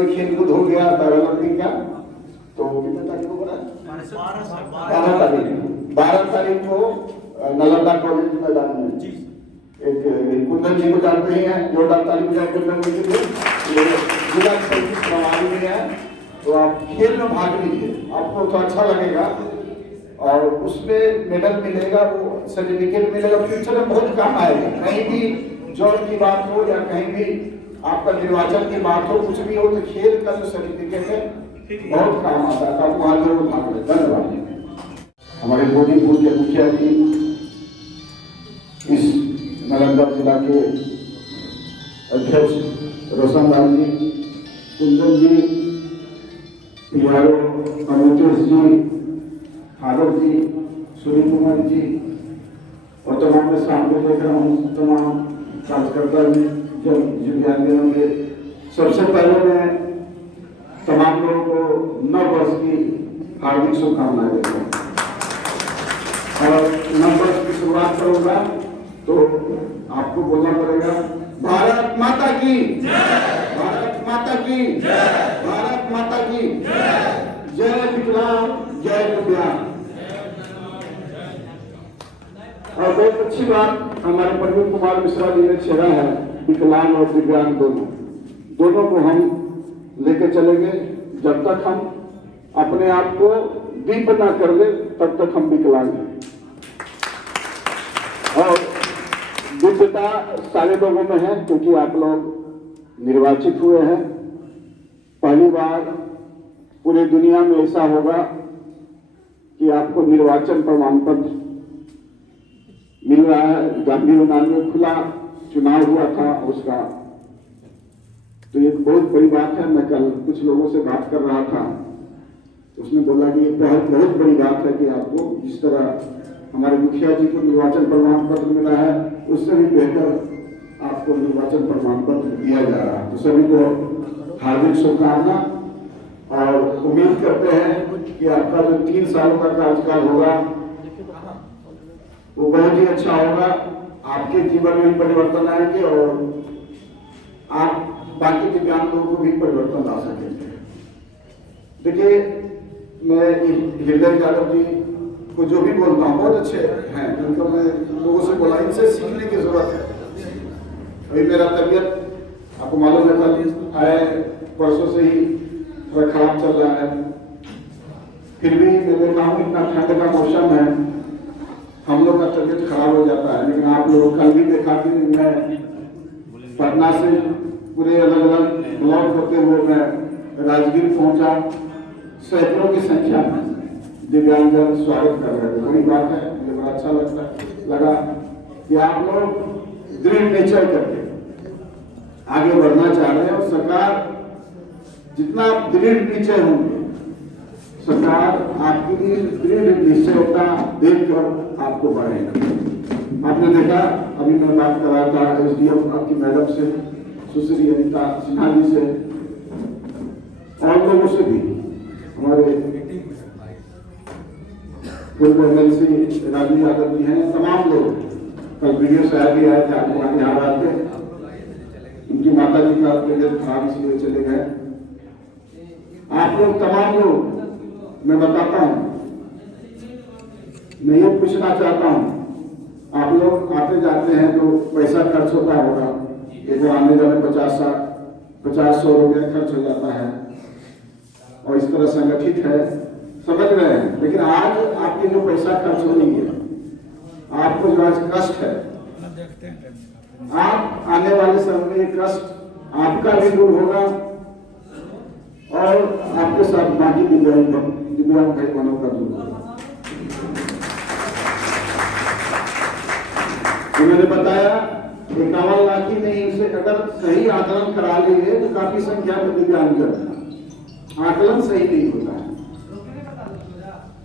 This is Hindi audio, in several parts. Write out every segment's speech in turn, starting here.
में खेल कूद हो गया पैरालंपिक का। तो कितने तारीख को बना? 12 तारीख को नालंदा कॉलेज मैदान में एक कुंदन जी को जानते ही हैं, जोरदार ताली बजाए कुंदन जी के लिए। जिला प्रभारी में है, तो आप खेल में भाग लीजिए, आपको तो अच्छा लगेगा और उसमें मेडल मिलेगा, वो सर्टिफिकेट मिलेगा, फ्यूचर में बहुत काम आएगा। कहीं भी जॉब की बात हो या कहीं भी आपका निर्वाचन की बात हो, कुछ भी हो, तो खेल का जो सर्टिफिकेट है बहुत काम आता है। आप वहाँ जरूर भाग लें। धन्यवाद। हमारे मोदीपुर के मुखिया जी, इस नालंदा जिला के अध्यक्ष रोशन लाल जी, कुंदन जी, पियारो, अमितेश जी, हादव जी, सुनील कुमार जी और तमाम मैं सामने देख रहा हूँ तमाम कार्यकर्ता जी दिव्यांगजनों के। सबसे पहले मैं तमाम लोगों को नव वर्ष की हार्दिक शुभकामनाएं देता हूँ और नव वर्ष की शुरुआत करूंगा तो आपको बोलना पड़ेगा भारत माता की जय, भारत माता की जय, भारत माता की जय, जय विकलांग, जय दिव्यांग। और बहुत अच्छी बात हमारे प्रवीण कुमार मिश्रा जी ने छेड़ा है, विकलांग और दिव्यांग दोनों को हम लेके चलेंगे। जब तक हम अपने आप को दीप ना कर ले तब तक हम विकलांग हैं। और दिव्यता सारे लोगों में है, क्योंकि आप लोग निर्वाचित हुए हैं। पहली बार पूरी दुनिया में ऐसा होगा कि आपको निर्वाचन प्रमाण पत्र मिल रहा है। गांधी मैदान में खुला चुनाव हुआ था उसका, तो ये बहुत बड़ी बात है। मैं कल कुछ लोगों से बात कर रहा था, उसने बोला कि ये बहुत बड़ी बात है कि आपको जिस तरह हमारे मुखिया जी को निर्वाचन प्रमाण पत्र मिला है, उससे भी बेहतर आपको निर्वाचन प्रमाण पत्र दिया जा रहा है। तो सभी को हार्दिक शुभकामना और उम्मीद करते हैं कि आपका जो 3 सालों का कार्यकाल होगा वो बहुत ही अच्छा होगा। आपके जीवन में परिवर्तन आएंगे और आप बाकी दिव्यांग लोगों को भी परिवर्तन ला सकेंगे। देखिए, मैं हृदय यादव जी को जो भी बोलता हूँ बहुत अच्छे हैं, उनको मैं लोगों से बोला इनसे सीखने की जरूरत है। अभी मेरा तबीयत आपको मालूम है, कल आए परसों से ही थोड़ा खराब चल रहा है, फिर भी मैं देखा हूँ इतना ठंड का मौसम है, हम लोग का तबीयत खराब हो जाता है। लेकिन आप लोग कल भी देखा कि मैं पटना से पूरे अलग अलग ब्लॉक होते हुए मैं राजगीर पहुंचा, सैकड़ों की संख्या में दिव्यांगजन स्वागत कर रहे थे। बड़ी बात है, मुझे बड़ा अच्छा लगा कि आप लोग दृढ़ निश्चय करके आगे बढ़ना चाह रहे हैं और सरकार जितना दृढ़ निश्चय होंगे, सरकार आपकी दृढ़ निश्चयता देखकर आपको बढ़ाएगा। आपने देखा, अभी मैं बात कर रहा था एसडीएम आपकी मैडम से, सुश्री अनिता सिन्हा जी से और लोगों से भी, हमारे पूर्व एमएलसी राजू यादव जी हैं, तमाम लोग कल वीडियो साहब भी आए थे, आपको आगे आ रहे थे। उनकी माता जी का तबियत खराब इसलिए चले गए। आप लोग तमाम लोग, मैं बताता हूं, मैं ये पूछना चाहता हूं, आप लोग आते जाते हैं तो पैसा खर्च होता होगा, एक आने जाने 50-100 रुपया खर्च हो जाता है और इस तरह संगठित है, समझ रहे हैं। लेकिन आज आपके जो पैसा खर्च हो रही है, आपको जो आज कष्ट है, आप आने वाले समय में कष्ट आपका भी दूर होगा और आपके साथ बाकी दिव्यांग भाई बहनों का दूर होगा। उन्होंने बताया 51 लाख ही नहीं, उसे अगर सही आकलन करा लिए तो काफी संख्या में दिव्यांगजन, आकलन सही नहीं होता है।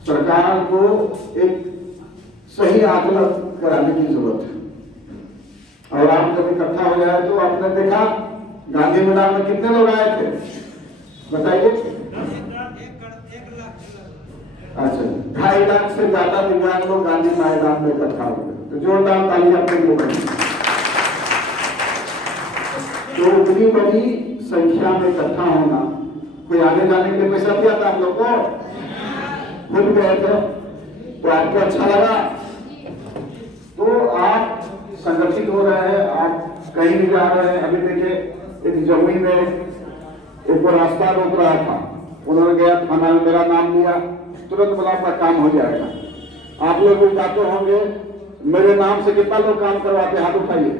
सरकार को एक सही आकलन कराने की जरूरत है। और आप जब इकट्ठा हो जाए तो आपने देखा गांधी मैदान में कितने लोग आए थे, बताइए? अच्छा, 2.5 लाख से ज्यादा दिव्यांग लोग गांधी मैदान में इकट्ठा हो गए। तो जोरदार तालियां अपने लिए बनी। तो उतनी बड़ी संख्या में इकट्ठा होना, कोई आने जाने के लिए पैसा दिया था आप लोग को, खुद गए थे, तो आपको अच्छा लगा। तो आप संगठित हो रहे हैं, आप कहीं भी जा रहे हैं। अभी देखिए एक जमुई में एक को रास्ता रोक रहा था, उन्होंने गया थाना में मेरा नाम लिया, तुरंत बोला आपका काम हो जाएगा। आप लोग भी जाते होंगे, मेरे नाम से कितना लोग काम करवाते हैं, हाथ उठाइए।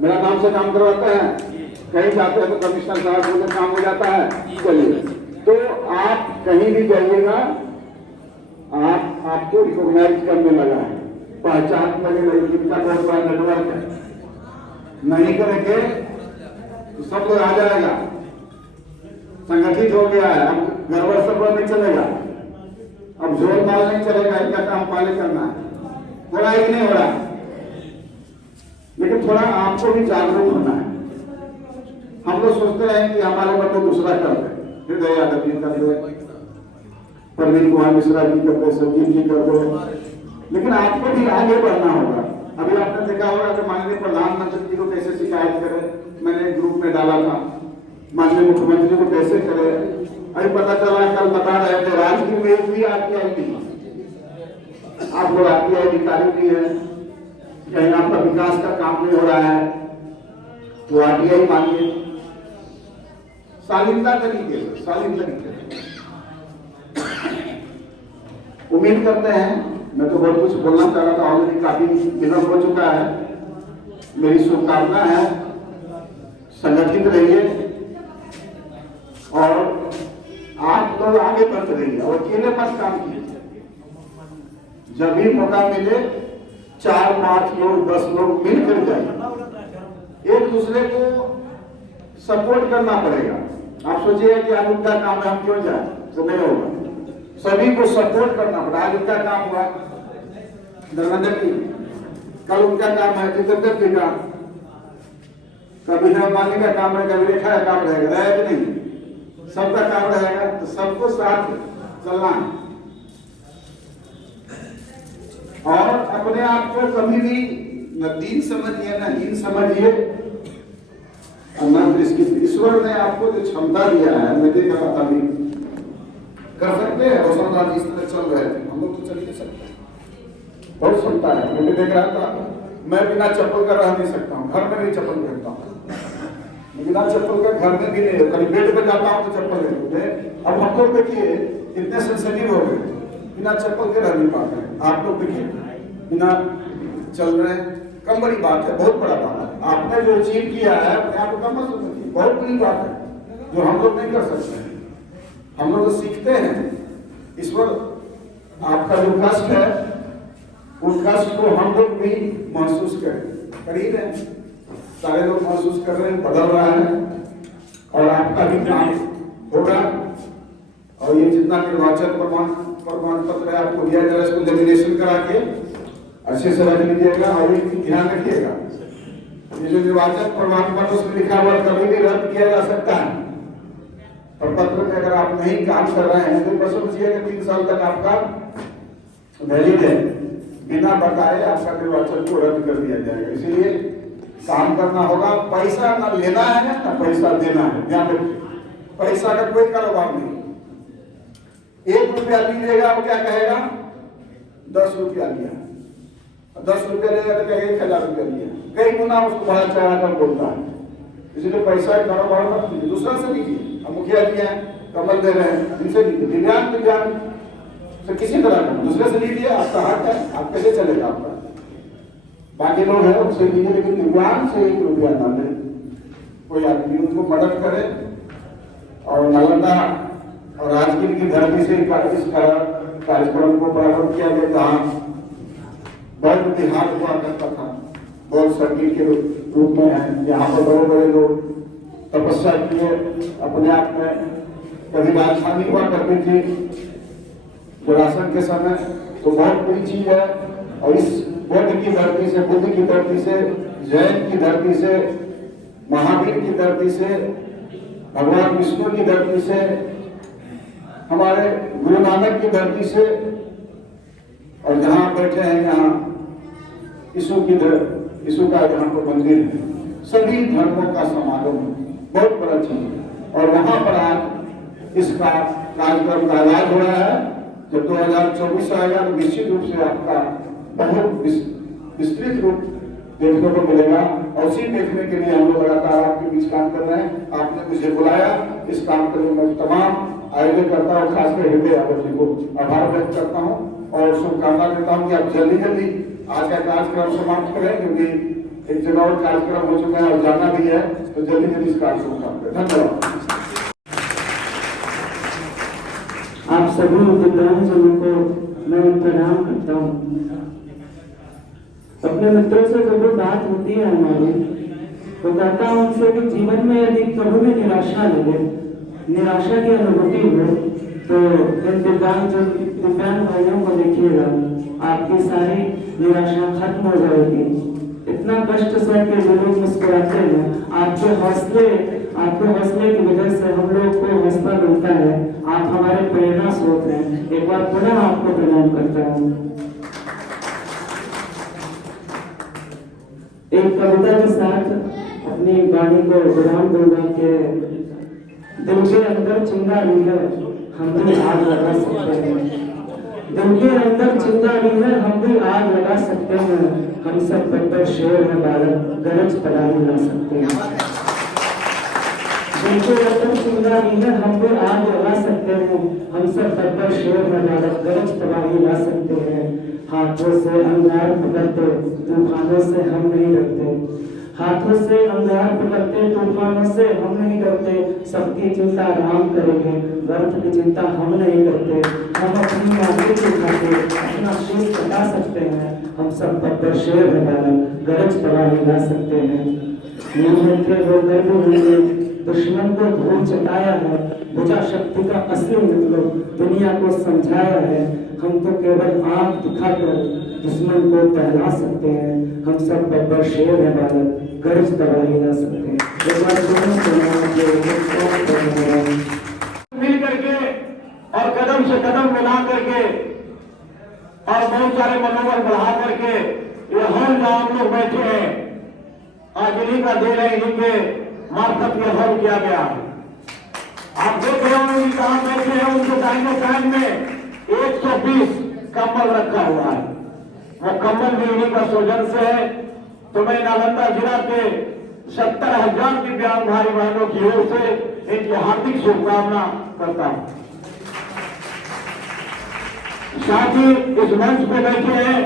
मेरा नाम से काम करवाते हैं, कहीं जाते हैं तो कमिश्नर साहब बोले काम हो जाता है। चलिए, तो आप कहीं भी जाइएगा, आपको रिकॉग्नाइज करने लगा है, पहचान लगे लगी, जिनका बहुत बड़ा नेटवर्क है। नहीं करेंगे तो सब लोग आ जाएगा, संगठित हो गया है। अब गड़बड़ सड़बड़ नहीं चलेगा, अब जोर माल नहीं चलेगा, इनका काम पहले करना है। हो रहा है कि नहीं हो रहा, लेकिन थोड़ा आपको भी जागरूक होना है। हम लोग सोचते हैं कि हमारे बदले दूसरा कर दे, हृदय यादव जी कर दो, प्रवीण कुमार मिश्रा जी कर दो, संजीव जी कर दो, लेकिन आपको भी आगे बढ़ना होगा। अभी आपने देखा होगा कि माननीय प्रधानमंत्री जी को कैसे शिकायत करे, मैंने ग्रुप में डाला था, माननीय मुख्यमंत्री को कैसे करे। अभी पता चला, कल बता रहे थे राजगीर में भी RTI की, आप लोग RTI अधिकारी भी है, कहीं आपका विकास का काम नहीं हो रहा है तो RTI मांगिए, शालीनता तरीके से, शालीन तरीके से। उम्मीद करते हैं, मैं तो बहुत कुछ बोलना चाह रहा था, ऑलरेडी काफी विलंब हो चुका है। मेरी शुभकामना है, संगठित रहिए और आप लोग आगे बढ़ते रहिए और अकेले मत काम कीजिए। जब भी मौका मिले 4-5 लोग 10 लोग मिलकर जाइए, एक दूसरे को सपोर्ट करना पड़ेगा। आप सोचिए कि आज उनका काम है हम क्यों जाए, तो नहीं होगा, सभी को सपोर्ट करना पड़ा। आज उनका काम हुआ धर्मेंद्र जी, कल उनका काम है जितेंद्र जी का, कभी माली का काम है, कभी रेखा का काम रहेगा कि नहीं, सबका काम रहेगा, तो सबको साथ चलना है। और अपने आप को कभी भी न दीन समझिए न हीन समझिए, ईश्वर ने आपको जो क्षमता दिया है, मैं देख रहा था अभी, कर सकते हैं। रोशनदास इस तरह चल रहे थे, हम लोग तो चल नहीं सकते, बहुत क्षमता है। मैं देख रहा था, मैं बिना चप्पल का रह नहीं सकता हूँ, घर में भी चप्पल पहनता हूँ, बिना चप्पल का घर में भी नहीं, कभी बेड पर जाता हूँ तो चप्पल नहीं। अब हम लोग देखिए कितने सेंसिटिव हो गए, बिना चप्पल के रह नहीं पाते हैं। आप लोग देखिए बिना चल रहे, कम बड़ी बात है, बहुत बड़ा बात है। आपने जो अचीव किया है अपने आप को कम मत समझिए, बहुत बड़ी बात है जो हम लोग नहीं कर सकते हैं। हम लोग तो सीखते हैं। ईश्वर आपका जो कष्ट है, उस कष्ट को हम लोग भी महसूस कर ही रहे हैं, सारे लोग महसूस कर रहे हैं, बदल रहा है और आपका भी काम होगा। और ये जितना निर्वाचन प्रमाण पत्र है आपको दिया जाएगा, इसको लेमिनेशन करा के अच्छे से रख लीजिएगा और एक ध्यान रखिएगा, ये जो निर्वाचन प्रमाण पत्र उसमें लिखा हुआ कभी भी रद्द किया जा सकता है। और पत्र में अगर आप नहीं काम कर रहे हैं तो बस समझिए 3 साल तक आपका वैलिड है, बिना बताए आपका निर्वाचन को रद्द कर दिया जाएगा। इसलिए काम करना होगा, पैसा ना लेना है ना पैसा देना है, ध्यान रखिए, पैसा का कोई कारोबार नहीं। 1 रुपया लीजिएगा वो क्या कहेगा, 10 रुपया लिया, 10 रुपया लेगा तो कहेगा 1000 रुपया लिया, कई गुना उसको बड़ा चढ़ा कर बोलता है। इसलिए पैसा कारोबार मत लीजिए, दूसरा से लीजिए। अब मुखिया जी हैं, कमल दे रहे हैं, इनसे लीजिए, दिव्यांग से किसी तरह का दूसरे से लीजिए, आपका हक है, आप कैसे चलेगा आपका, बाकी लोग हैं उनसे लीजिए, लेकिन दिव्यांग से 1 रुपया ना ले कोई आदमी, उनको मदद करे। और नालंदा और राजगीर की धरती से इस कार्यक्रम को प्रारंभ किया गया, जहाँ बौद्ध बिहार हुआ करता था, बौद्ध सर्किल के रूप में है, यहाँ पर बड़े बड़े लोग तपस्या किए, अपने आप में कभी राजधानी हुआ करती थी जुरासन के समय, तो बहुत बड़ी चीज है। और इस बौद्ध की धरती से, बुद्ध की धरती से, जैन की धरती से, महावीर की धरती से, भगवान विष्णु की धरती से, हमारे गुरु नानक की धरती से, और जहां बैठे हैं यहाँ यीशु का जहाँ पर मंदिर है, सभी धर्मों का समागम है। बहुत बड़ा चीज है। और वहां पर आज इसका कार्यक्रम का आगाज हो रहा है। जब 2024 आएगा तो निश्चित रूप से आपका बहुत विस्तृत रूप देखने को मिलेगा। और उसी देखने के लिए हम लोग लगातार आपके बीच काम कर रहे हैं। आपने मुझे बुलाया, इस काम के लिए मैं तमाम आयोजन करता हूँ, खासकर हृदय यादव जी को आभार व्यक्त करता हूँ और शुभकामना देता हूँ कि आप जल्दी जल्दी आज का कार्यक्रम समाप्त करें, क्योंकि एक जगह और कार्यक्रम हो चुका है और जाना भी है, तो जल्दी जल्दी इस कार्यक्रम को करें। धन्यवाद। आप सभी दिव्यांगजनों को मैं प्रणाम करता हूँ। अपने मित्रों से जब भी बात होती है हमारी, तो कहता हूँ उनसे कि जीवन में यदि कभी भी निराशा लगे, निराशा की अनुभूति हो, तो इन दिव्यांग भाइयों को देखिएगा, आपकी सारी निराशा खत्म हो जाएगी। इतना कष्ट सह के जो लोग मुस्कुराते हैं, आपके हौसले की वजह से हम लोग को हौसला मिलता है। आप हमारे प्रेरणा स्रोत हैं। एक बार पुनः आपको प्रणाम करता हूँ। एक कविता के साथ अपनी वाणी को विराम दूंगा कि दिल के अंदर चिंगारी है, हम भी आग लगा सकते हैं। दिल के अंदर चिंगारी है, हम भी आग लगा सकते हैं। हम सब बब्बर शेर है बालक, गरज तराई ला सकते हैं। दिल के अंदर चिंगारी है, हम भी आग लगा सकते हैं। हम सब बब्बर शेर है बालक, गरज तराई ला सकते हैं। हाथों से अंगार पकड़ते, तूफानों से हम नहीं डरते। हाथों से अंगार पकड़ते, तूफानों से हम नहीं डरते। सबकी चिंता राम करेंगे, व्यर्थ की चिंता हम नहीं करते। हम अपनी आगे के खाते अपना शीश कटा सकते हैं। हम सब बब्बर शेर है बालक, गरज तबाही ला सकते हैं। नीचे के होकर भी हमने दुश्मन को धूल चटाया है। भुजा शक्ति का असली मतलब दुनिया को समझाया है। हम तो केवल आंख दिखाकर दुश्मन को टहला सकते हैं। हम सब बब्बर शेर है बालक, गरज तबाही ला सकते हैं। मिल करके और कदम से कदम मिला करके और बहुत सारे मनोबल बढ़ा करके ये हॉल जहां हम लोग बैठे हैं, आज इन्हीं का देन है, इन्हीं के मार्फत में हॉल किया गया। आप देख रहे होंगे कहां बैठे हैं, उनके दाहिने साइड में 120 कंबल रखा हुआ है। वो कंबल भी इन्हीं का सौजन से है। तो मैं नालंदा जिला के 70,000 दिव्यांग भाई बहनों की ओर से इनकी हार्दिक शुभकामना करता हूं। साथ ही इस मंच पे बैठे हैं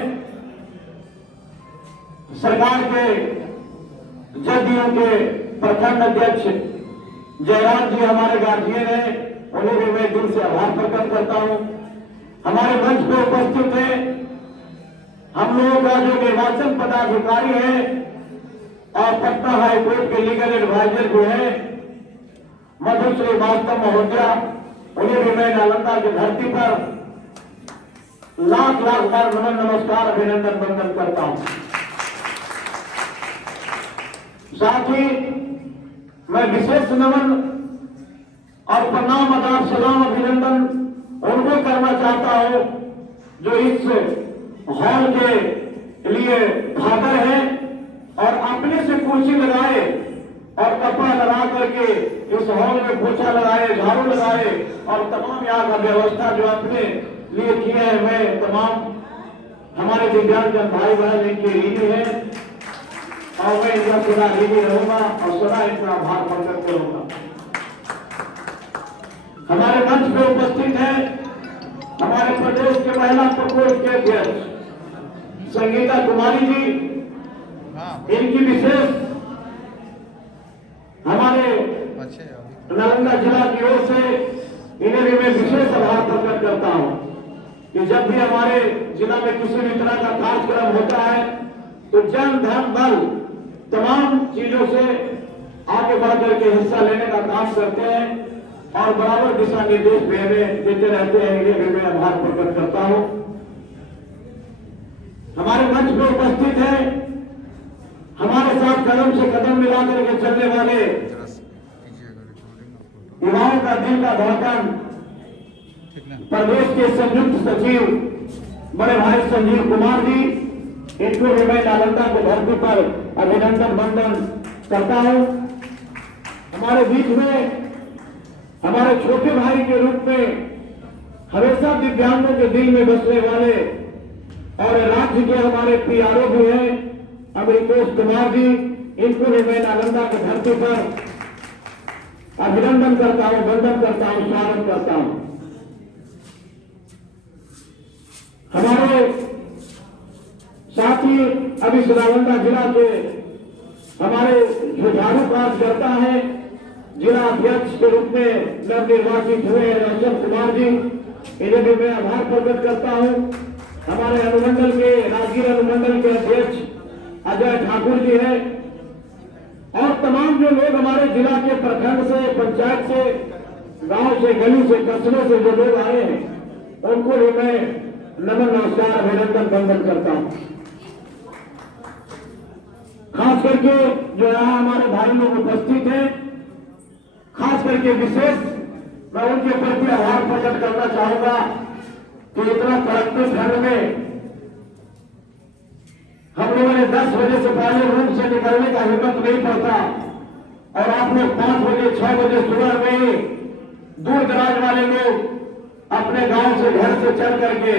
सरकार के जदयू के प्रखंड अध्यक्ष जयराम जी, हमारे गार्जियन हैं, उन्हें भी मैं दिल से आभार प्रकट करता हूं। हमारे मंच पे उपस्थित है हम लोगों का जो निर्वाचन पदाधिकारी है और पटना हाईकोर्ट के लीगल एडवाइजर जो है मधु श्रीवास्तव महोदया, उन्हें भी मैं नालंदा की धरती पर लाख लाख बार नमन नमस्कार अभिनंदन वंदन करता हूं। साथ ही मैं विशेष नमन और प्रणाम आदाब सलाम अभिनंदन उनको करना चाहता हूं जो इस हॉल के लिए फादर है और अपने से कुर्सी लगाए और कपड़ा लगा करके इस हॉल में पोछा लगाए, झाड़ू लगाए और तमाम यहाँ का व्यवस्था जो अपने लिए किए हैं। मैं तमाम हमारे दिव्यांगजन भाई बहन इनके ऋणी है और मैं इनका सदा ऋणी रहूंगा और सदा इनका आभार प्रकट करूंगा। हमारे मंच पे उपस्थित है हमारे प्रदेश के महिला प्रकोष्ठ के अध्यक्ष संगीता कुमारी जी, इनकी विशेष हमारे नालंदा जिला की ओर से इन्हें भी मैं विशेष आभार प्रकट करता हूं कि जब भी हमारे जिला में किसी भी तरह का कार्यक्रम होता है तो जन धन बल तमाम चीजों से आगे बढ़ करके हिस्सा लेने का काम करते हैं और बराबर दिशा निर्देश देते रहते हैं। इन्हें भी मैं आभार प्रकट करता हूं। हमारे मंच में उपस्थित है हमारे साथ कदम से कदम मिला करके चलने वाले युवाओं का दिल का धड़कन प्रदेश के संयुक्त सचिव बड़े भाई संजीव कुमार जी, इनको भी मैं नालंदा की धरती पर अभिनंदन वंदन करता हूं। हमारे बीच में हमारे छोटे भाई के रूप में हमेशा दिव्यांगों के दिल में बसने वाले और राज्य के हमारे पीआरओ भी हैं अमृतोष कुमार जी, इनको भी मैं नालंदा की धरती पर अभिनंदन करता हूं, वंदन करता हूं, स्वागत करता हूं। हमारे साथी अभी नालंदा जिला के हमारे जुझारू कार्यकर्ता है, जिला अध्यक्ष के रूप में नवनिर्वाचित हुए हैं रौशन कुमार जी, इन्हें भी मैं आभार प्रकट करता हूं। हमारे अनुमंडल के राजगीर अनुमंडल के अध्यक्ष अजय ठाकुर जी हैं और तमाम जो लोग हमारे जिला के प्रखंड से, पंचायत से, गांव से, गली से, कस्बों से जो लोग आए हैं उनको भी मैं नमन, नमस्कार, अभिनंदन, वंदन करता हूं। खास करके जो यहाँ हमारे भाई लोग उपस्थित हैं, खास करके विशेष मैं उनके प्रति आभार प्रकट करना चाहूंगा कि इतना कड़कते ठंड में हम लोगों ने 10 बजे से पहले रूम से निकलने का हिम्मत नहीं पड़ता और आप लोग 5 बजे 6 बजे सुबह में दूर दराज वाले लोग अपने गांव से, घर से चल करके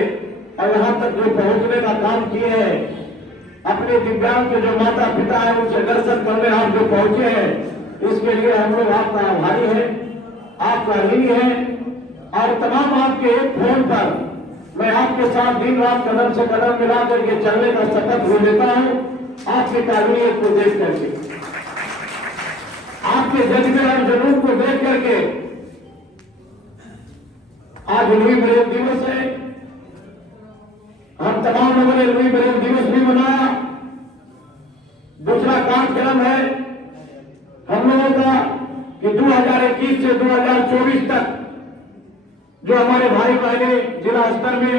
और यहाँ तक जो पहुंचने का काम किए हैं, अपने दिव्यांग के जो माता पिता है उनसे दर्शन करने आप जो पहुंचे हैं, इसके लिए हम लोग आपका आभारी हैं, आपका ऋणी है। और तमाम आपके एक फोन पर मैं आपके साथ दिन रात कदम से कदम मिला करके चलने का शपथ ले लेता हूं, आपकी काबिलियत को देख करके, आपके जज्बे और जुनून को देख करके। आज लुई ब्रेल दिवस है, हम तमाम लोगों ने लुई ब्रेल दिवस भी मनाया। दूसरा कार्यक्रम है हम लोगों का कि 2021 से 2024 तक जो हमारे भाई बहने जिला स्तर में,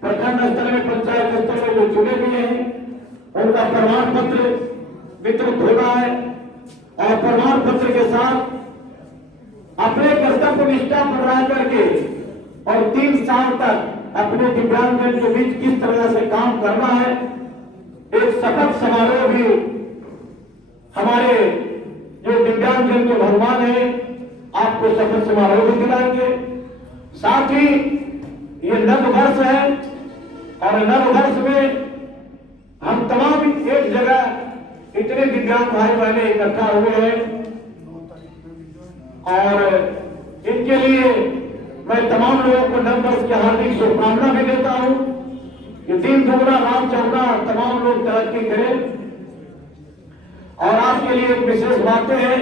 प्रखंड स्तर में, पंचायत स्तर में जो चुने हुए हैं उनका प्रमाण पत्र वितरित होना है और प्रमाण पत्र के साथ अपने कर्तव्य निष्ठा पर रह करके और 3 साल तक अपने दिव्यांगजन के बीच किस तरह से काम करना है, एक शपथ समारोह भी हमारे जो दिव्यांगजन के भगवान है आपको शपथ समारोह भी दिलाएंगे। साथ ही ये नव वर्ष है और नव वर्ष में हम तमाम एक जगह इतने दिव्यांग भाई बहने इकट्ठा हुए हैं और इनके लिए मैं तमाम लोगों को नव वर्ष की हार्दिक शुभकामना भी देता हूं कि दिन दुगना रात चौगुना तमाम लोग तरक्की करें। और आपके लिए एक विशेष बातें हैं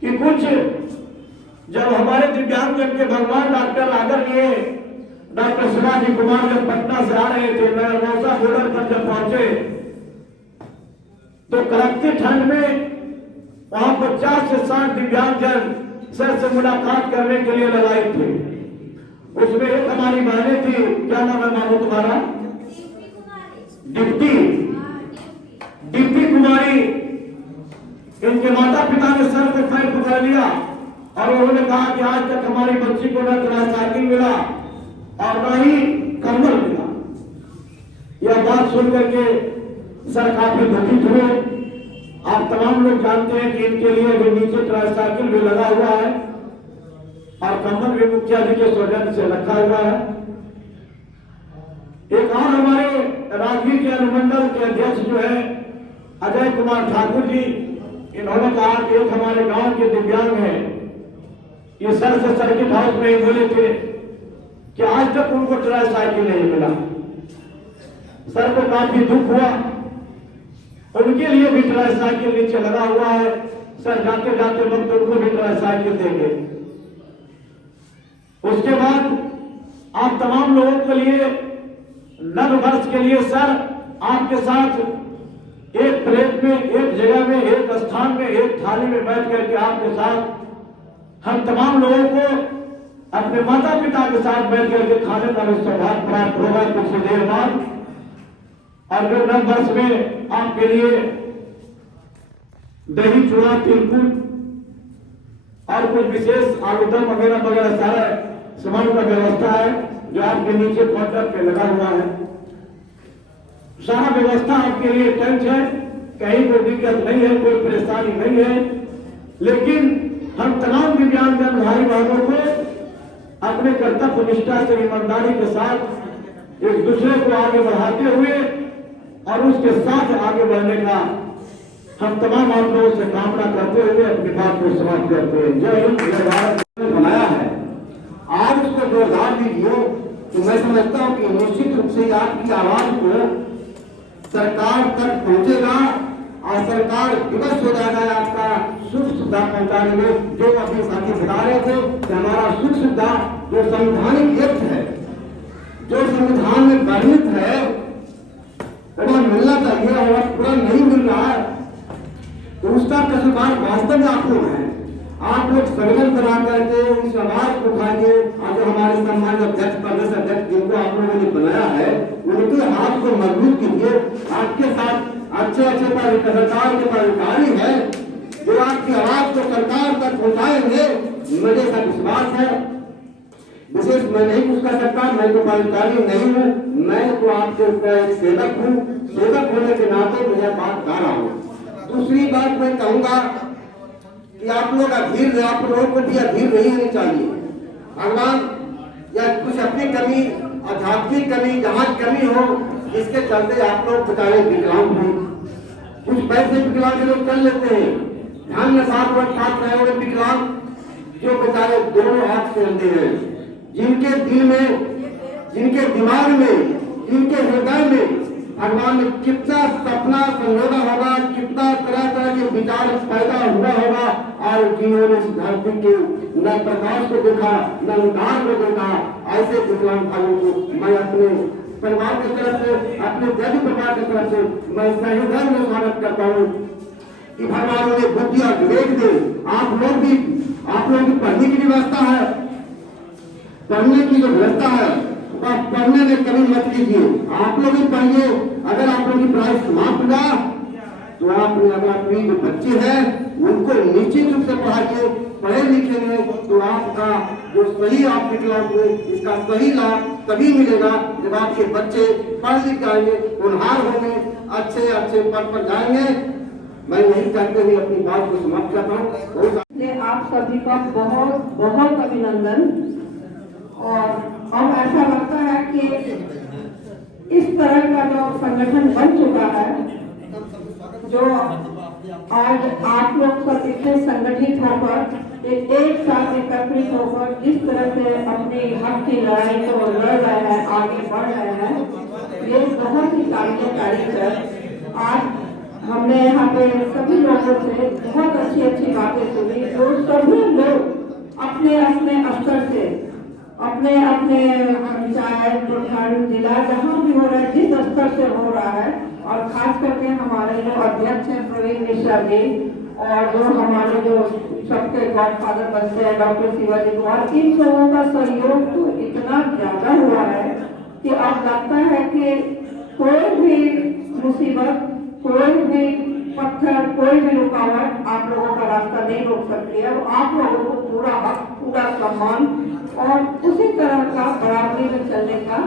कि कुछ जब हमारे दिव्यांगजन के भगवान डॉक्टर आदरणीय डॉक्टर शिवाजी कुमार जब पटना से आ रहे थे, नौसा बॉर्डर पर जब पहुंचे तो कड़कती ठंड में वहां 50 से 60 दिव्यांगजन सर से मुलाकात करने के लिए लगाए थे। उसमें एक हमारी बहनें थी, क्या नाम है मामू तुम्हारा? दीप्ति कुमारी। इनके माता पिता ने सर को पैर पकड़ लिया और उन्होंने कहा कि आज तक हमारी बच्ची को न साइकिल मिला और न ही कंबल मिला। यह बात सुन करके सर काफी दुखित हुए। आप तमाम लोग जानते हैं कि इनके लिए भी नीचे ट्राइसाइकिल भी लगा हुआ है और कंबल भी मुखिया जी के सौजन्य से रखा हुआ है। एक और हमारे राजगीर के अनुमंडल के अध्यक्ष जो है अजय कुमार ठाकुर जी, इन्होंने कहा कि एक हमारे गांव के दिव्यांग हैं, ये सर से सर्किट हाउस में ही बोले थे कि आज तक उनको ट्राइसाइकिल नहीं मिला। सर को काफी दुख हुआ। उनके लिए भी ट्राइसाइकिल नीचे लगा हुआ है, सर जाते जाते वक्त उनको भी ट्राइसाइकिल देंगे। उसके बाद आप तमाम लोगों के लिए नव वर्ष के लिए सर आपके साथ एक प्लेट में, एक जगह में, एक स्थान में, एक थाली में बैठ करके आपके साथ हम तमाम लोगों को अपने माता पिता के साथ बैठ करके खाने का भी सौभाग्य प्राप्त होगा कुछ देर बाद। और जो नव वर्ष में आपके लिए दही चूड़ा, तिलकुट और कुछ विशेष आलूदम वगैरह वगैरह सारा सामान का व्यवस्था है जो आपके नीचे काउंटर पे लगा हुआ है। सारा व्यवस्था आपके लिए टंच है, कहीं कोई दिक्कत नहीं है, कोई परेशानी नहीं है। लेकिन हम तमाम दिव्यांगजन भाई बहनों को अपने कर्तव्य निष्ठा से ईमानदारी के साथ एक दूसरे को आगे बढ़ाते हुए और उसके साथ आगे बढ़ने का हम तमाम आप लोगों से कामना करते हुए अपनी बात को समाप्त करते हैं। जय हिंद, जय भारत। बनाया है, आज उसको जोरदार दीजिए तो मैं समझता हूँ कि निश्चित रूप से आपकी आवाज को सरकार तक पहुंचेगा और सरकार विवश हो जाएगा आपका सुख सुविधा पहुंचाने में। जो अपने साथी बता रहे थे कि हमारा सुख सुविधा जो संवैधानिक एक्ट है, जो संविधान में वर्णित है, वो मिलना चाहिए और पूरा नहीं मिल रहा है, तो उसका कसूरवार वास्तव में आप लोग हैं। आप लोग संगठन बना करके इस आवाज को उठाइए और जो हमारे सम्मानित अध्यक्ष प्रदेश अध्यक्ष जिनको आप लोगों ने बनाया है उनके हाथ को मजबूत कीजिए। आपके साथ अच्छे अच्छे सरकार के अधिकारी है जो आपकी आवाज को सरकार तक पहुंचाएंगे, मुझे ऐसा विश्वास है। विशेष मैं नहीं कुछ कर सकता, मैं तो अधिकारी नहीं हूँ, मैं तो आपके एक सेवक हूँ। सेवक होने के नाते मैं यह बात गा रहा हूँ। दूसरी बात मैं कहूंगा कि आप लोग अधीर, आप लोगों को भी अधीर नहीं होनी चाहिए। भगवान या कुछ अपनी कमी, आध्यात्मिक कमी, जहाँ कमी हो, इसके चलते आप लोग बेचारे विकलांग हुए। कुछ पैसे विकलांग लोग कर लेते हैं, ध्यान में साथ रहे हुए विकलांग जो बेचारे दोनों हाथ से अंधे हैं, जिनके दिल में, जिनके दिमाग में, जिनके हृदय में भगवान ने कितना सपना संजोगा होगा, कितना तरह तरह के विचार पैदा हुआ होगा और जिन्होंने इस धरती के न प्रकाश को देखा न अंधकार को देखा, ऐसे विकलांग भाइयों को मैं अपने परिवार की तरफ से, अपने दैवी परिवार की तरफ से मैं सहृदय में स्वागत करता हूँ कि भगवान उन्हें बुद्धि और विवेक दे। आप लोग की पढ़ने की व्यवस्था है, पढ़ने की जो व्यवस्था है पढ़ने में कमी मत कीजिए। आप लोग ही पढ़िए। अगर आप लोगों की पढ़ाई समाप्त हुआ तो आप अपनी जो बच्चे हैं उनको निश्चित रूप से पढ़ाइए। पढ़े लिखेंगे तो आपका जो सही आप विकलांग हुए इसका सही लाभ तभी मिलेगा जब आपके बच्चे पढ़ लिख जाएंगे, होनहार होंगे, अच्छे अच्छे पद पर जाएंगे। मैं यही कहते हुए अपनी बात को समाप्त करता हूँ। आप सभी का बहुत बहुत अभिनंदन। और अब ऐसा लगता है कि इस तरह का जो संगठन बन चुका है, जो आज आप लोग सब इतने संगठित होकर एक साथ एकत्रित होकर इस तरह से अपनी हक की लड़ाई को लड़ रहे हैं, आगे बढ़ रहे हैं, ये बहुत ही काबिल तारीफ है। आज हमने यहाँ पे सभी लोगों से बहुत अच्छी अच्छी बातें सुनी, जो सभी लोग अपने अपने स्तर से, अपने अपने पंचायत, प्रखंड, जिला जहाँ भी हो रहा है, जिस स्तर से हो रहा है, और खास करके हमारे जो अध्यक्ष हैं प्रवीण मिश्रा जी और जो हमारे जो सबके गॉडफादर बनते हैं डॉक्टर शिवाजी कुमार, इन लोगों का सहयोग तो इतना ज्यादा हुआ है कि अब लगता है कि कोई भी मुसीबत, कोई भी पत्थर, कोई भी रुकावट आप लोगों का रास्ता नहीं रोक सकती है। आप लोगों को पूरा हक, पूरा सम्मान और उसी तरह का बराबरी में चलने का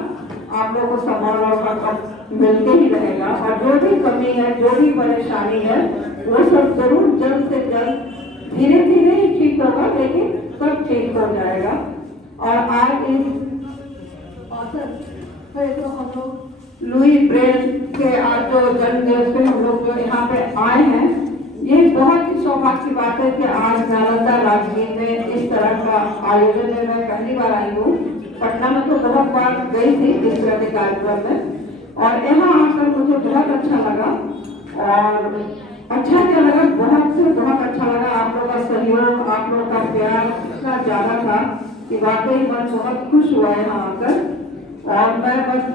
आप लोगों को सम्मान और मिलते ही रहेगा। और जो भी कमी है, जो भी परेशानी है, वो सब जरूर जल्द से जल्द धीरे धीरे ही ठीक होगा, लेकिन सब ठीक हो जाएगा। और आज इस अवसर पे तो हम लोग लुई ब्रेल के आज जो जन्मदिवस पे हम लोग जो यहाँ पे आए हैं, ये बहुत ही सौभाग्य की बात है कि आज नालंदा राजगीर में इस तरह का आयोजन है। मैं पहली बार आई हूँ, पटना में तो बहुत बार गई थी इस तरह के कार्यक्रम में, और यहाँ आकर मुझे बहुत अच्छा लगा। और अच्छा क्या लगा, बहुत से बहुत अच्छा लगा। आप लोगों का सहयोग, आप लोगों का प्यार इतना ज्यादा था कि वाकई मन बहुत खुश हुआ है यहाँ आकर। और मैं बस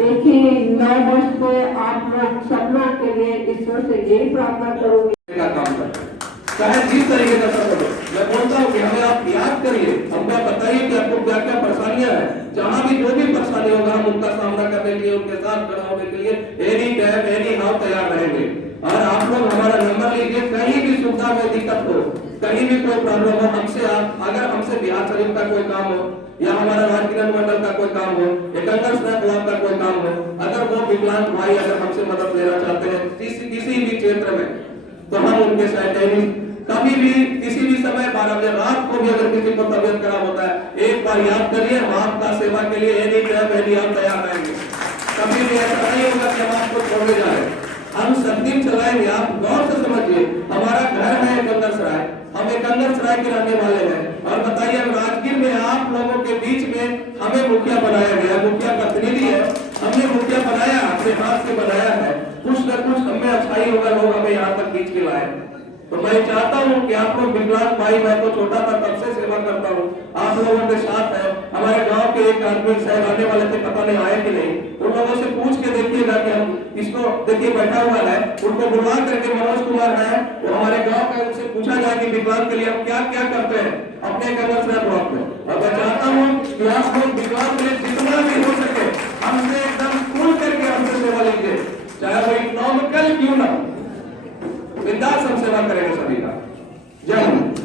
एक ही 9 वर्ष पे आप लोग सब लोग के लिए ईश्वर से यही प्रार्थना करूंगी का काम करें, चाहे जिस तरीके का करो। मैं बोलता हूँ कि हमें आप याद करिए, हमको बताइए कि आपको क्या क्या परेशानियां हैं। जहाँ भी जो भी परेशानी होगा हम उनका सामना करने के लिए, उनके साथ खड़ा होने के लिए एनी टाइम एनी हाउ तैयार रहेंगे। और आप लोग हमारा नंबर लीजिए, कहीं भी सुविधा में दिक्कत हो, कहीं भी कोई प्रॉब्लम हो, हमसे आप अगर हमसे बिहार शरीफ का कोई काम हो या हमारा राजकीय मंडल का कोई काम हो, एकंदर ब्लॉक का कोई काम हो, अगर वो विकलांग भाई अगर हमसे मदद लेना चाहते हैं किसी भी क्षेत्र में, तो हम उनके साथ कभी भी भी अगर किसी को तबियत खराब होता है, एक बार याद करिए, हम आपका सेवा के लिए एनी टाइम एनी आप तैयार रहेंगे। कभी भी ऐसा नहीं होगा कि हम आपको छोड़ने जा रहे हैं। हम सब दिन चलाएंगे। आप गौर से समझिए, हमारा घर है एकंदरसराय, हम एकंदरसराय के रहने वाले हैं। और बताइए, राजगीर में आप लोगों के बीच में हमें मुखिया बनाया गया, मुखिया प्रतिनिधि है, हमने मुखिया बनाया, अपने हाथ से बनाया है। कुछ न कुछ हमें अच्छाई होगा, लोग हमें यहाँ तक खींच के लाए। तो मैं चाहता हूँ कि आप लोग विकलांग भाई, मैं तो छोटा था तब से सेवा करता हूँ, आप लोगों के साथ है। हमारे गांव के एक आदमी शायद आने वाले थे, पता नहीं आए कि नहीं, उन लोगों से पूछ के देखिएगा कि हम इसको देखिए बैठा हुआ है, उनको बुला करके, मनोज कुमार है वो हमारे गांव का, उनसे पूछा जाए कि विकलांग के लिए हम क्या क्या करते हैं अपने एकंदरसराय ब्लॉक में। और मैं चाहता हूँ कि आप लोग विकलांग के लिए जितना भी हो सके हमसे एकदम खुल करके हमसे सेवा लीजिए, चाहे वो इकोनॉमिकल क्यों ना, बिंदास हम सेवा करेंगे सभी का। जय हिंद।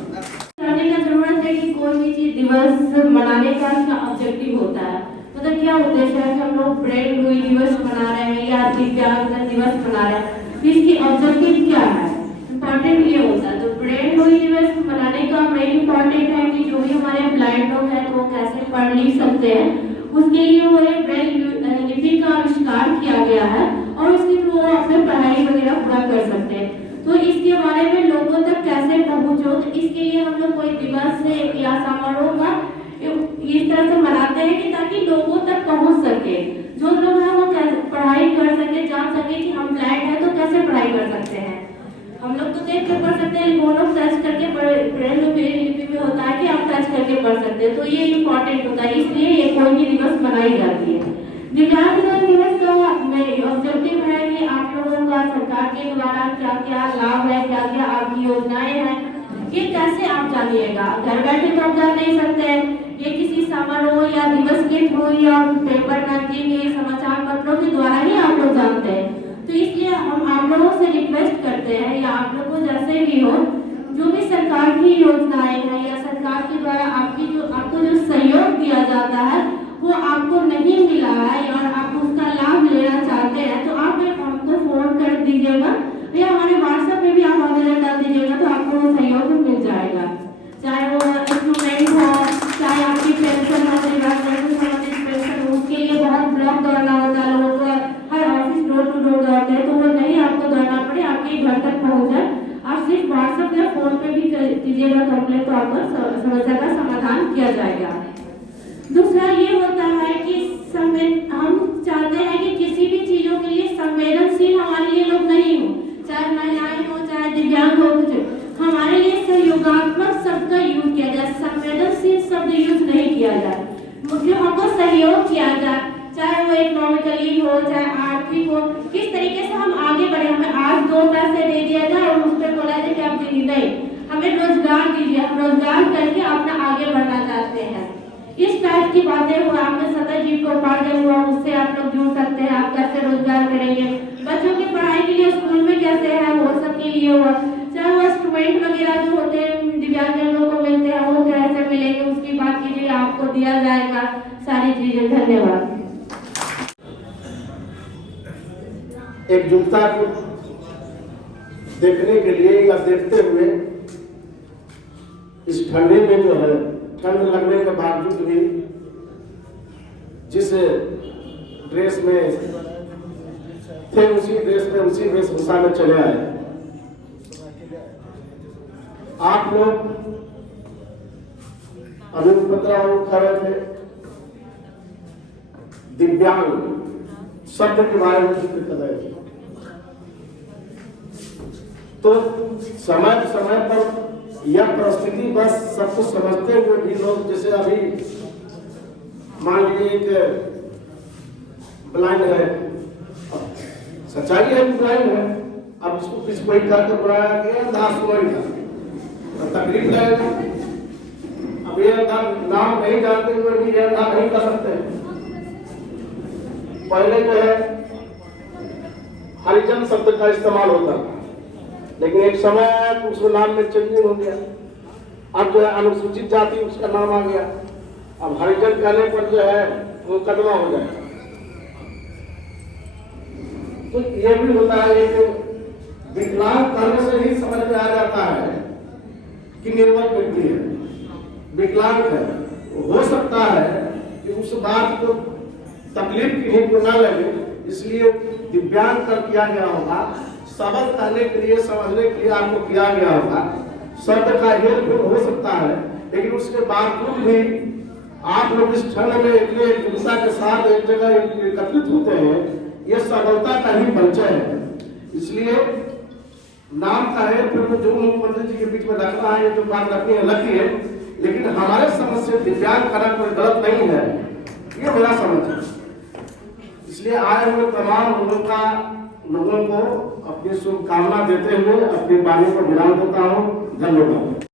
जानने का जरूरत है कि कोई भी चीज दिवस मनाने का क्या ऑब्जेक्टिव होता है, मतलब क्या उद्देश्य है कि हम लोग ब्रेन लुई दिवस मना रहे हैं या दिव्यांग दिवस मना रहे हैं, तो इसकी ऑब्जेक्टिव क्या है, इम्पोर्टेंट ये होता है। तो ब्रेन लुई दिवस मनाने का मेन इम्पोर्टेंट है कि जो भी हमारे ब्लाइंड लोग हैं तो वो कैसे पढ़ लिख सकते हैं, उसके लिए वो एक ब्रेन लिपि का आविष्कार किया गया है और उसके थ्रू वो अपने पढ़ाई वगैरह पूरा कर सकते हैं। तो इसके बारे में लोगों तक कैसे पहुंचो, तो इसके लिए हम लोग कोई दिवस या समारोह का इस तरह से मनाते हैं कि ताकि लोगों तक पहुंच सके, जो लोग हैं वो कैसे पढ़ाई कर सके, जान सके कि हम ब्लाइंड हैं तो कैसे पढ़ाई कर सकते हैं। हम लोग तो देख कर पढ़ सकते हैं, वो लोग टच करके ब्रेन लिपि में होता है कि आप टच करके पढ़ सकते हैं, तो ये इम्पोर्टेंट होता है, इसलिए ये कोई भी दिवस मनाई जाती है। दिव्यांग दिवस का ऑब्जेक्टिव है कि आप लोगों का सरकार के द्वारा क्या क्या लाभ है, क्या क्या आपकी योजनाएं हैं, ये कैसे आप जानिएगा। घर बैठे तो आप जान नहीं सकते, ये किसी समारोह या दिवस के थ्रू या पेपर मैगजीन या समाचार पत्रों के द्वारा ही आप लोग जानते हैं। तो इसलिए हम आप लोगों से रिक्वेस्ट करते हैं या आप लोगों को जैसे भी हो, जो भी सरकार की योजनाएं हैं या सरकार के द्वारा आपको जो सहयोग दिया जाता है वो आपको नहीं मिला है और आप उसका लाभ लेना चाहते हैं, तो आप एक हमको फोन कर दीजिएगा या हमारे व्हाट्सएप पे भी आप आवेदन डाल दीजिएगा, तो आपको वो सहयोग मिल जाएगा। चाहे वो इंस्ट्रूमेंट हो, चाहे आपकी पेंशन हो, संबंधित पेंशन हो, उसके लिए बहुत ब्लॉक दौड़ना होता है, लोगों को हर ऑफिस डोर टू डोर दौड़ते हैं, तो वो नहीं आपको दौड़ना पड़े, आपके घर तक पहुँच जाए। आप सिर्फ व्हाट्सएप या फोन पे भी कीजिएगा कंप्लेंट, तो आपका समस्या का समाधान किया जाएगा। दूसरा ये होता है कि हम चाहते हैं कि किसी भी चीजों के लिए संवेदनशील हमारे लिए लोग नहीं हो, चाहे महिलाएं हो चाहे दिव्यांग हो, हमारे लिए सहयोगात्मक शब्द का यूज किया जाए, संवेदनशील शब्द यूज नहीं किया जाए। मतलब हमको सहयोग किया जाए, चाहे वो इकोनॉमिकली हो चाहे आर्थिक हो, किस तरीके से हम आगे बढ़े। हमें आज 2 पैसे दे दिया जाए और उस पर बोला जाए कि आप दीदी नहीं, हमें रोजगार दीजिए, हम रोजगार करके अपना आगे बढ़ना चाहते हैं। इस टाइप की बातें हुआ, आपने सतत जीव को उपार्जन हुआ, उससे आप लोग जुड़ सकते हैं, आप कैसे रोजगार करेंगे, बच्चों की पढ़ाई के लिए स्कूल में कैसे है वो सब के लिए हुआ, चाहे वो इंस्ट्रूमेंट वगैरह जो होते हैं दिव्यांगजनों को मिलते हैं वो कैसे मिलेंगे, उसकी बात कीजिए, आपको दिया जाएगा सारी चीजें। धन्यवाद। एकजुटता को देखने के लिए या देखते हुए इस ठंडे में जो है, ठंड लगने के बावजूद भी जिस ड्रेस में थे उसी ड्रेस में उसी वेशभूषा में चले आए। आप लोग अभी उपद्रव कर रहे थे, दिव्यांग शब्द के बारे में जिक्र कर रहे थे, तो समय समय पर यह परिस्थिति बस सब कुछ समझते हुए भी लोग, जैसे अभी मान लीजिए एक ब्लाइंड है, सच्चाई है ब्लाइंड है, अब उसको किसी कोई करके बुलाया गया अंधा सुनाई था तो तकलीफ लगेगा। अब ये अंधा नाम नहीं जानते हुए भी ये अंधा नहीं कर सकते। पहले जो है हरिजन शब्द का इस्तेमाल होता था, लेकिन एक समय उस नाम में चेंजिंग हो गया, अब जो है अनुसूचित जाति उसका नाम आ गया, अब हरिजन कहने पर जो है वो मुकदमा हो जाएगा। तो ये भी होता है, एक विकलांग कहने से ही समझ में आ जाता है कि निर्बल व्यक्ति है, विकलांग है, हो सकता है कि उस बात को तकलीफ किसी को ना लगे, इसलिए दिव्यांग कर किया गया होगा। शब्द कहने के लिए, समझने के लिए आपको किया गया होगा। शब्द का हेरफेर हो सकता है, लेकिन उसके बावजूद भी आप लोग इस क्षण में इतने एकता के साथ एक जगह एकत्रित होते हैं, ये सबलता का ही परिचय है। इसलिए नाम का है फिर जो मुख्यमंत्री जी के बीच में रखना है, ये जो बात रखनी है रखिए, लेकिन हमारे समझ से दिव्यांग करना कोई गलत नहीं है, ये मेरा समझ है। इसलिए आए हुए तमाम लोगों को अपनी शुभकामना देते हुए अपनी वाणी को विराम देता हूँ। धन्यवाद।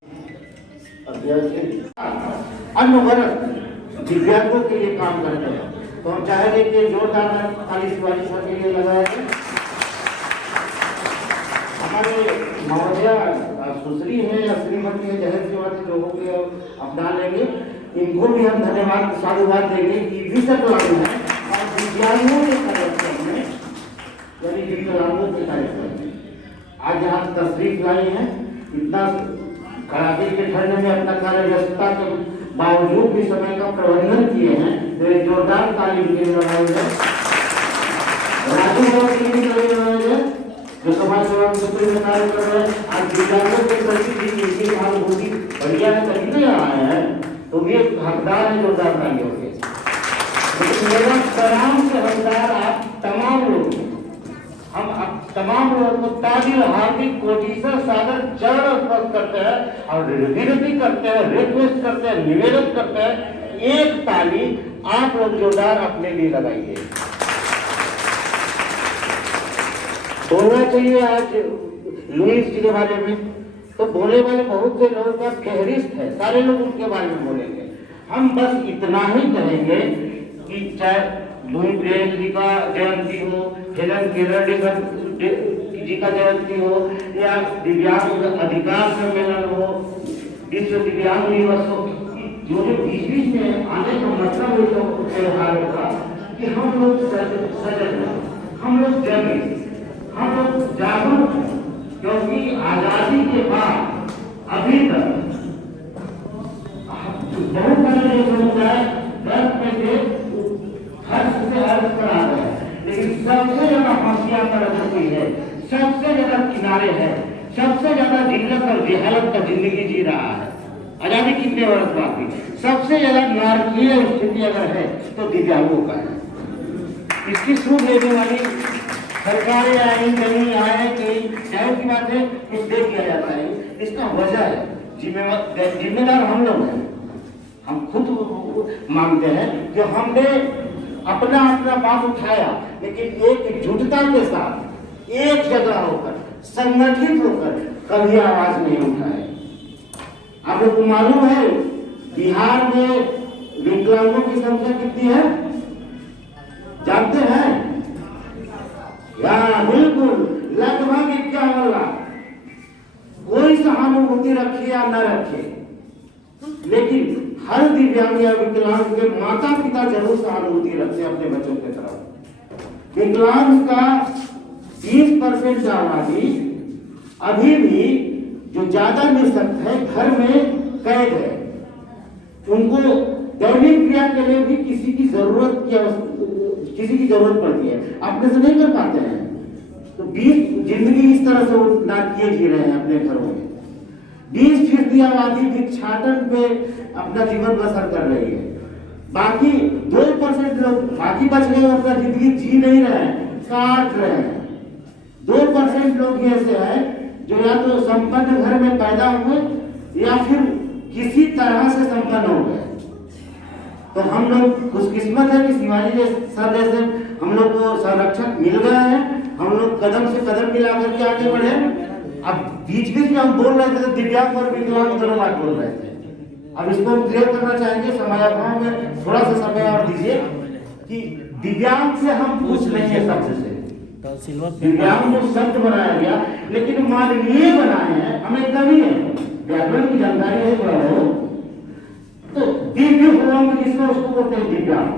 अन्य वर्ग दिव्यांगों के लिए काम करते हैं, तो हम चाहेंगे कि जोरदार ताली के लिए लगाया जाए। हमारे महोदया सुश्री है या श्रीमती है, जाहिर सी बात है लोगों के अपना लेंगे, इनको भी हम धन्यवाद साधुवाद देंगे कि विशेष लागू है और दिव्यांगों के कार्यक्रम में, यानी विकलांगों के कार्यक्रम में आज यहाँ तशरीफ लाई है। इतना कड़ाके के ठंड में अपना कार्य व्यस्तता के बावजूद भी समय का प्रबंधन किए हैं, तो एक जोरदार ताली के लिए लगाएंगे। राजू बाबू के लिए लगाएंगे जो समाज सेवा में कार्य कर रहे हैं। आज दिव्यांगों के प्रति इनकी अनुभूति बढ़िया है, तभी नहीं आए हैं, तो भी एक हकदार है जोरदार तालियों के। लेकिन मेरा सलाम से हकदार आप तमाम लोग, हम तमाम लोगों को ताली और हार्दिक कोटि से सादर चरण स्पर्श करते हैं और विनती करते हैं, रिक्वेस्ट करते हैं, निवेदन करते हैं, एक ताली आप लोग जोरदार अपने लिए लगाइए। बोलना चाहिए आज लुईस जी के बारे में, तो बोलने वाले बहुत से लोगों का फेहरिस्त है, सारे लोग उनके बारे में बोलेंगे। हम बस इतना ही कहेंगे कि चाहे लुई ब्रेल जी का जयंती हो, हेलन केलर जी का जयंती हो, या दिव्यांग अधिकार सम्मेलन हो, विश्व दिव्यांग दिवस हो, जो बीच में आने का मतलब त्योहार होगा कि हम लोग सजग हैं, हम लोग जगे, हम लोग जागरूक हैं, क्योंकि आजादी के बाद अभी तक बहुत सारे समुदाय दर्द में थे, हर्ष से हर्ष करा रहे हैं, लेकिन सबसे ज्यादा हंसिया पर हुई है, सबसे ज्यादा किनारे है, सबसे ज्यादा जिल्लत और जिहालत का जिंदगी जी रहा है। आजादी कितने वर्ष बाद भी सबसे ज्यादा नारकीय स्थिति अगर है तो दिव्यांगों का है। इसकी सूझ लेने वाली सरकारें आई नहीं आए, जाहिर की बात है कुछ देख किया जाता है। इसका वजह है जिम्मेदार हम लोग हैं, हम खुद मानते हैं कि हमने अपना बात उठाया, लेकिन एक एकजुटता के साथ एक जगह होकर संगठित होकर कभी आवाज नहीं उठाए। आप लोग को मालूम है बिहार में विकलांगों की संख्या कितनी है, जानते हैं? या बिल्कुल लगभग 51 लाख। कोई सहानुभूति रखे या न रखे, लेकिन हर दिव्यांग या विकलांग के माता पिता जरूर सहानुभूति रखते हैं अपने बच्चों की तरफ। विकलांग का 20% आबादी अभी भी जो ज्यादा निःशक्त है, घर में कैद है, उनको दैनिक क्रिया के लिए भी किसी की जरूरत पड़ती है, अपने से नहीं कर पाते हैं, तो 20 जिंदगी इस तरह से नाटकीय जी रहे हैं अपने घरों में। 20% आबादी भिक्षाटन पे अपना जीवन बसर कर रही है। बाकी 2% लोग बाकी बच गए, अपना जिंदगी जी नहीं रहे हैं, काट रहे हैं। 2% लोग ही ऐसे हैं जो या तो संपन्न घर में पैदा हुए या फिर किसी तरह से संपन्न हो गए। तो हम लोग खुशकिस्मत है कि शिवाजी सर जैसे हम लोग को संरक्षक मिल गए हैं, हम लोग कदम से कदम मिला करके आगे बढ़े। अब बीच में हम बोल रहे थे दिव्यांग और विकलांग दोनों बात बोल रहे थे, अब इसको हम क्लियर करना चाहेंगे। समयाभाव में थोड़ा सा समय और दीजिए कि दिव्यांग से हम पूछ लेंगे शब्द से, दिव्यांग को शब्द बनाया गया, लेकिन माननीय बनाए हैं, हमें कभी है व्याकरण की जानकारी है थोड़ा हो, तो दिव्य होंगे जिसका उसको बोलते हैं दिव्यांग,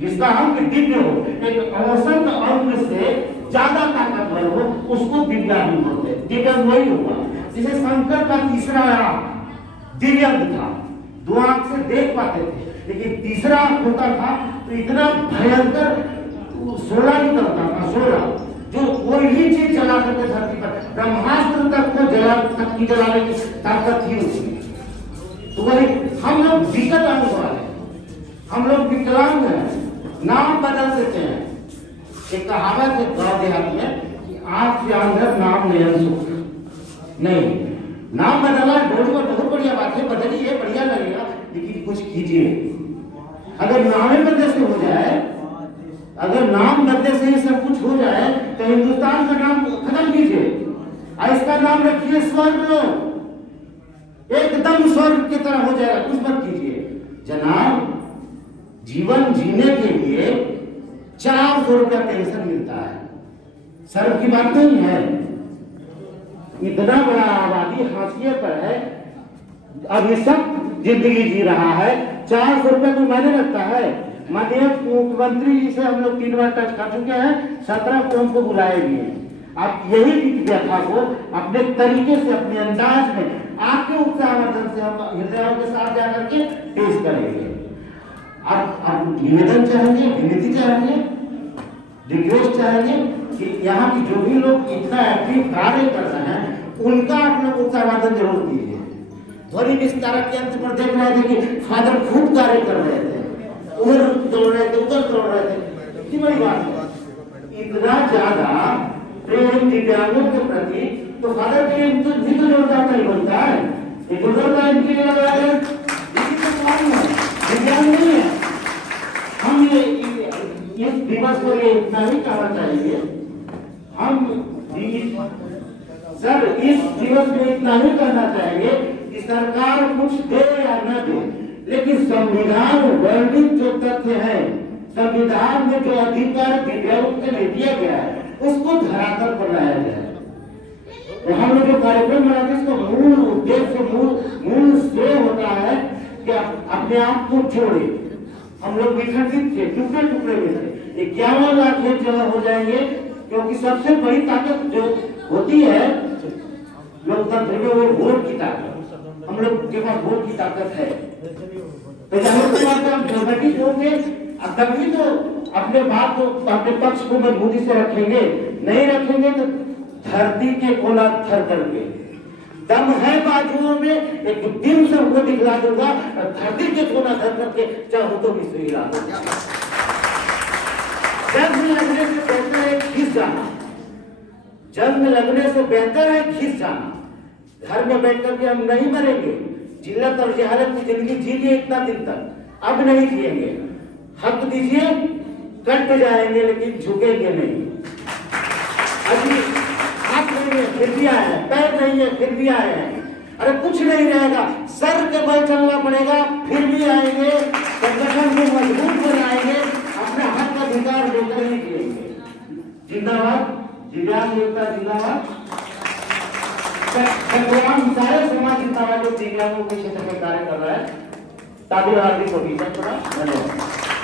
जिसका अंक दिव्य हो, एक औसत अंक से ज्यादा ताकतवर हो, उसको दिव्यांग बोलते हैं। दिव्यांग वही होगा जिसे शंकर का तीसरा दिव्यांग था, 2 आंख से देख पाते थे, लेकिन तीसरा आंख होता था तो इतना भयंकर शोला निकलता था, शोला जो कोई भी चीज जला करके धरती पर, ब्रह्मास्त्र तक को जलाने की ताकत थी उसमें। तो वही हम लोग विकट अंग वाले, हम लोग विकलांग हैं, नाम बदल देते हैं। एक कहावत है गाँव देहात में कि आंख से अंदर नाम नयन सुख, नहीं नाम बदला डोरी में बहुत बढ़िया बात है, बदलिए बढ़िया लगेगा, लेकिन कुछ कीजिए। अगर नाम बदले से हो जाए, अगर नाम बदले से ही सब कुछ हो जाए तो हिंदुस्तान का नाम खत्म कीजिए और इसका नाम रखिए स्वर्ग लोक, एकदम स्वर्ग की तरह हो जाएगा, कुछ मत कीजिए जनाब। जीवन जीने के लिए 400 रुपया पेंशन मिलता है, सर्व की बात नहीं है। इतना बड़ा आबादी हाशिए पर है, अब ये सब जिंदगी जी रहा है, 400 रुपया कोई मायने रखता है। माननीय मुख्यमंत्री जी से हम लोग 3 बार टच कर चुके हैं, 17 को हमको बुलाए भी हैं। आप यही व्यथा को अपने तरीके से, अपने अंदाज में, आपके उत्साहवर्धन से हम हृदयों के साथ जाकर के पेश करेंगे। आप निवेदन चाहेंगे, विनती चाहेंगे, रिक्वेस्ट चाहेंगे कि यहाँ की जो भी लोग इतना एक्टिव कार्य कर रहे हैं उनका आप लोग उत्साहवर्धन जरूर कीजिए। ध्वनि विस्तारक यंत्र पर देख रहे थे कि फादर खूब कार्य कर रहे थे, उधर दौड़ रहे थे, उधर दौड़ रहे थे, कितनी बड़ी बात है। इतना ज्यादा प्रेम दिव्यांगों के प्रति, तो फादर प्रेम तो भी तो जोरदार नहीं बनता है, ये जोरदार इनके लिए लगाया है, दिव्यांग नहीं है। हम ये इस दिवस को ये इतना ही कहना चाहिए, हम सर इस दिवस में इतना ही कहना चाहिए कि सरकार कुछ दे या न दे, लेकिन संविधान वर्णित जो तथ्य है, संविधान में जो अधिकार दिव्यांगों के लिए दिया गया है उसको धरातल पर लाया जाए। तो हम लोग जो कार्यक्रम बनाते हैं इसका मूल उद्देश्य, मूल श्रेय होता है कि अपने आप को जोड़े। हम लोग विखंडित थे, टुकड़े टुकड़े में थे, 51 लाख एक जगह हो जाएंगे, क्योंकि सबसे बड़ी ताकत जो होती है लोकतंत्र में वो वोट की ताकत, हम लोग के पास वोट की ताकत है। तो जाहिर सी बात है हम डेमोक्रेटिक होंगे, तभी तो अपने बात को, अपने पक्ष को मजबूती से रखेंगे, नहीं रखेंगे तो धरती के कोना थर करके दम है बाजुओं में, एक दिन सबको दिखला दूंगा और धरती के कोना धर करके चाहो तो भी सही रहा। जंग लगने से बेहतर है खिस जाना, जंग लगने से बेहतर है खिस जाना। घर में बैठ करके हम नहीं मरेंगे, जिल्लत और जहालत की जिंदगी जी लिए इतना दिन तक, अब नहीं जिएंगे। हक दीजिए, कट जाएंगे लेकिन झुकेंगे नहीं। अभी हाथ नहीं है फिर भी आए हैं, पैर नहीं है फिर भी आए हैं, अरे कुछ नहीं रहेगा, सर के बल चलना पड़ेगा, फिर भी आएंगे, संगठन को मजबूत बनाएंगे, अपना हक अधिकार लेकर ही जिएंगे। जिंदाबाद, दिव्यांग एकता जिंदाबाद, सारे समाज जिंदाबाद जो दिव्यांगों के क्षेत्र में कार्य कर रहा है। ताली हार्दिक होगी, धन्यवाद।